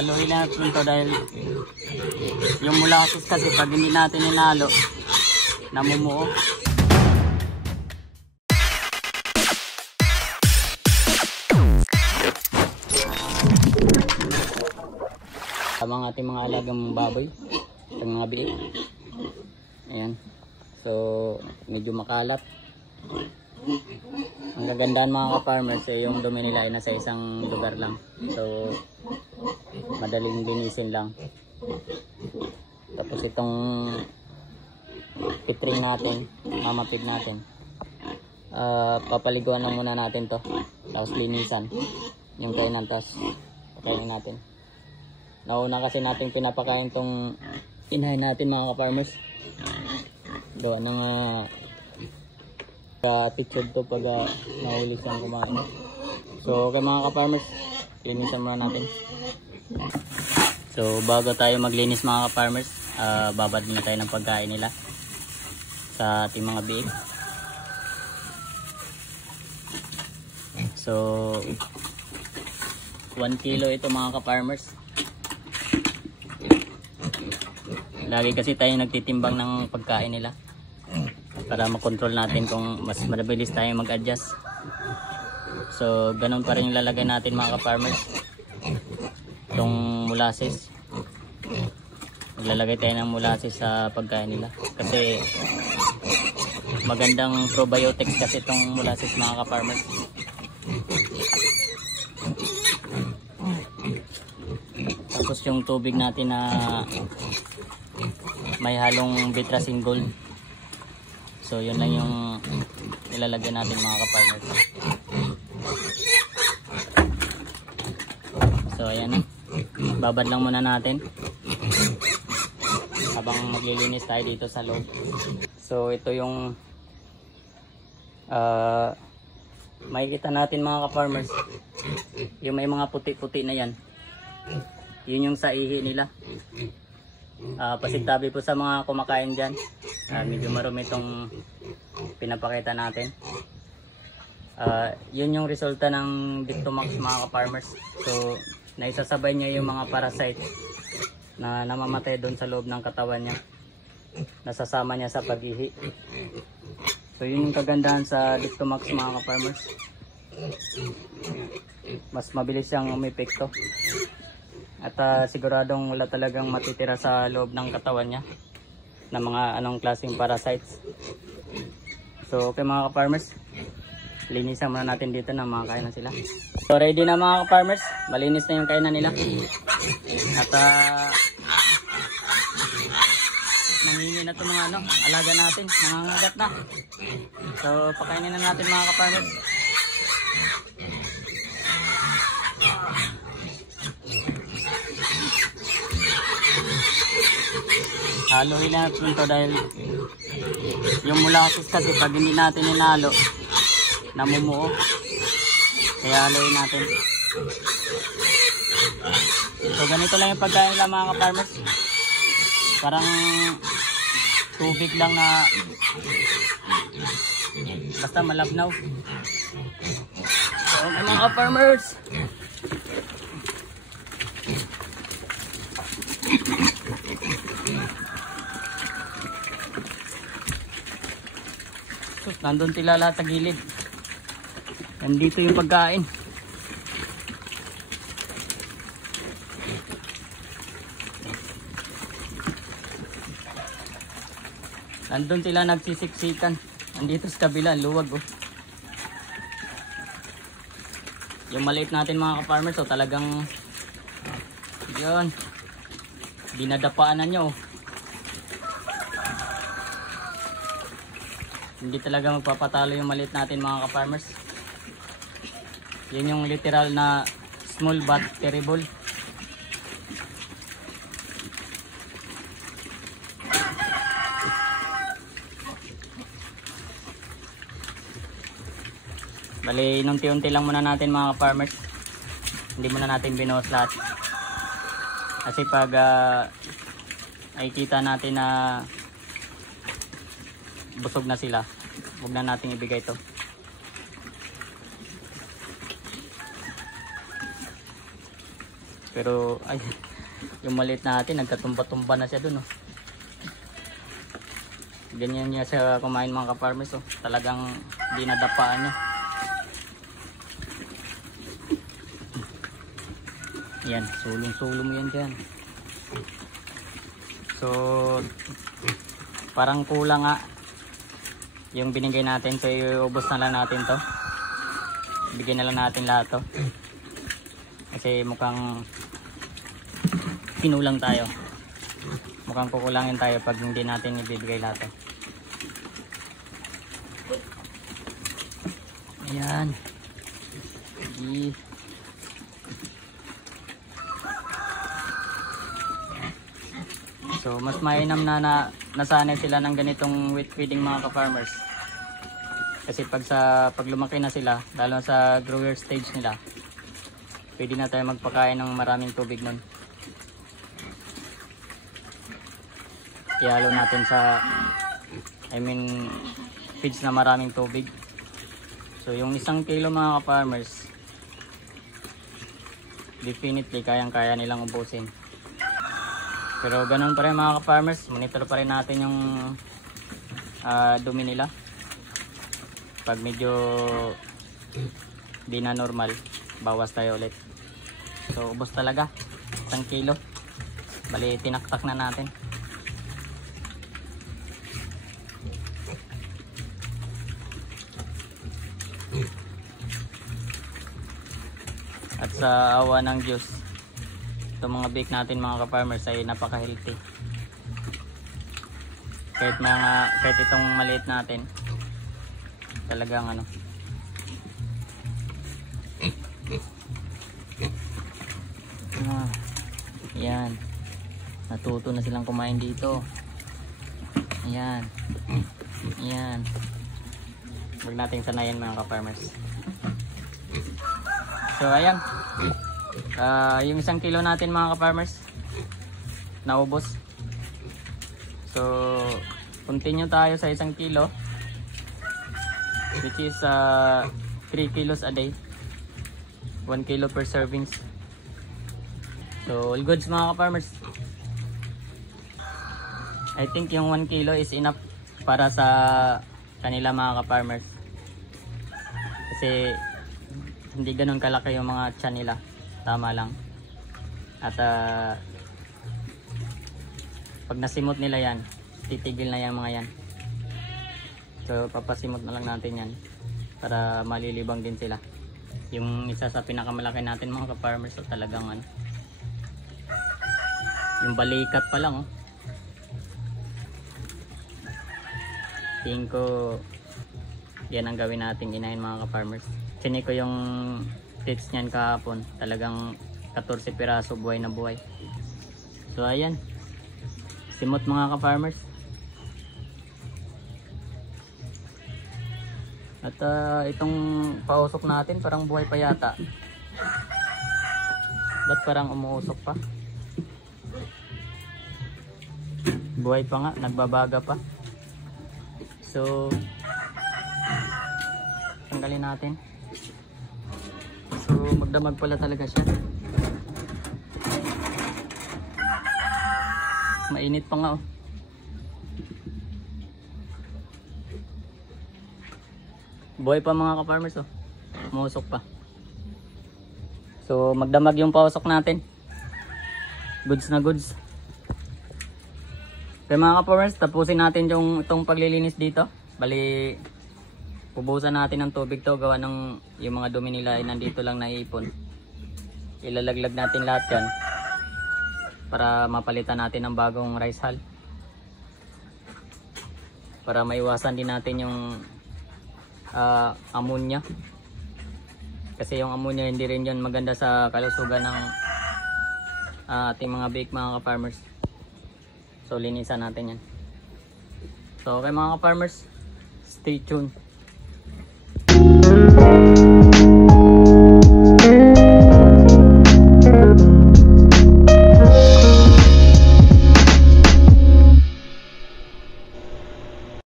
Haluin natin ito dahil yung molasses kasi pag hindi natin inalo, namumuo. Ang ating mga alagang baboy, ang mga biik. Ayan. So, medyo makalat. Ang kagandahan mga ka-farmers yung dumi nila ay nasa isang lugar lang. So, madaling linisin lang. Tapos itong pitring natin, mamapid natin. Papaliguan lang muna natin to. Tapos linisan yung kainan, tapos pakainin natin. Nauna kasi natin pinapakain tong inahin natin mga ka-farmers. Gawa ng attitude to pag nahuli siyang kumain. So okay mga ka-farmers, linisan muna natin. So bago tayo maglinis mga ka-farmers, babad muna tayo ng pagkain nila sa ating mga biik. So 1 kilo ito mga ka-farmers. Lagi kasi tayo nagtitimbang ng pagkain nila para makontrol natin kung mas mabilis tayo mag-adjust. So ganun pa rin ilalagay natin mga ka-farmers. Itong molasses, maglalagay tayo ng molasses sa pagkain nila kasi magandang probiotics kasi itong molasses mga ka-farmers. Tapos yung tubig natin na may halong Bitrasin Gold. So yun lang yung ilalagay natin mga ka-farmers. So ayan na. Babad lang muna natin habang maglilinis tayo dito sa loob. So ito yung makikita natin mga ka-farmers. Yung may mga puti-puti na yan. Yun yung sa ihi nila. Pasigtabi po sa mga kumakain dyan. Medyo marumi itong pinapakita natin. Yun yung resulta ng Dictomax mga ka-farmers. So naisasabay niya yung mga parasite na namamatay doon sa loob ng katawan niya. Nasasama niya sa pag-ihi. So yun yung kagandahan sa Dictomax mga ka-farmers. Mas mabilis siyang umepekto. At siguradong wala talagang matitira sa loob ng katawan niya na mga anong klaseng parasites. So okay mga ka-farmers, linisan muna natin dito na makakain na sila. So ready na mga ka-farmers, malinis na yung kainan nila. At nangingi na itong mga alaga natin, nangangagat na. So pakainin na natin mga ka-farmers. Haluin natin ito dahil yung molasses kasi pag hindi natin inalo, namumuo. Kaya haluin natin. So ganito lang yung pagkain nila mga ka-farmers. Parang tubig lang na basta malabnaw. So mga ka-farmers, nandun sila lahat sa gilid. Nandito yung pagkain. Nandun sila nagsisiksikan. Nandito sa kabila, luwag oh. Yung maliit natin mga ka-farmers, so talagang yun, dinadapaan na nyo oh. Hindi talaga magpapatalo yung maliit natin mga ka-farmers. Yun yung literal na small but terrible. Bali, inunti-unti lang muna natin mga ka-farmers. Hindi muna natin binuhos lahat. Kasi pag ay kita natin na busog na sila, huwag na natin ibigay ito. Pero ay, yung maliit natin nagkatumba-tumba na siya dun, oh. Ganyan niya siya kumain mga ka-farmers, oh. Talagang dinadapaan niya. Yan, sulong-sulong yan dyan. So parang kulang nga yung binigay natin, so iubos na lang natin to. Bigyan na lang natin lahat to kasi mukhang kinulang tayo, mukhang kukulangin tayo pag hindi natin ibibigay lahat to. Ayan. Sige. So mas mainam na nasanay sila ng ganitong wheat feeding mga ka-farmers. Kasi pag lumaki na sila, lalo sa grower stage nila, pwede na tayo magpakain ng maraming tubig nun. Ihalo natin sa feeds na maraming tubig. So yung 1 kilo mga ka-farmers, definitely kayang-kaya nilang ubusin. Pero ganun pa rin mga ka-farmers, monitor pa rin natin yung dumi nila. Pag medyo di na normal, bawas tayo ulit. So ubos talaga, 1 kilo. Bali tinaktak na natin. At sa awa ng Diyos, itong mga bake natin mga ka-farmers ay napaka-healthy. Kahit itong maliit natin, talagang ano. Yan. Natuto na silang kumain dito. Ayan. Ayan. Huwag nating sanayin mga ka-farmers. So ayan. Yung 1 kilo natin mga ka-farmers naubos. So continue tayo sa 1 kilo, which is 3 kilos a day, 1 kilo per servings. So all goods mga ka-farmers. I think yung 1 kilo is enough para sa kanila mga ka-farmers, kasi hindi ganun kalaki yung mga tiyan nila. Tama lang. At pag nasimot nila yan, titigil na yan mga yan. So papasimot na lang natin yan para malilibang din sila. Yung isa sa pinakamalaki natin mga ka-farmers, so talagang ano, yung balikat pa lang, oh. Tingin ko yan ang gawin natin inahin mga ka-farmers. Chinik ko yung tits niyan kahapon, talagang 14 piraso buhay na buhay. So ayan, simot mga ka-farmers. At itong pausok natin parang buhay pa yata. Ba't parang umuusok pa? Buhay pa nga, nagbabaga pa. So tanggalin natin. So magdamag pala talaga siya. Mainit pa nga, oh. Buhay pa mga ka-farmers, oh. Umusok pa. So magdamag yung pausok natin. Goods na goods. Kaya mga ka-farmers, tapusin natin itong paglilinis dito. Bali pubusan natin ng tubig to, gawa ng yung mga dumi nila ay nandito lang naiipon. Ilalaglag natin lahat yan para mapalitan natin ng bagong rice hull, para maiwasan din natin yung ammonia, kasi yung ammonia hindi rin yun maganda sa kalusugan ng ating mga bake mga ka-farmers. So linisan natin yan. So okay mga ka-farmers, stay tuned.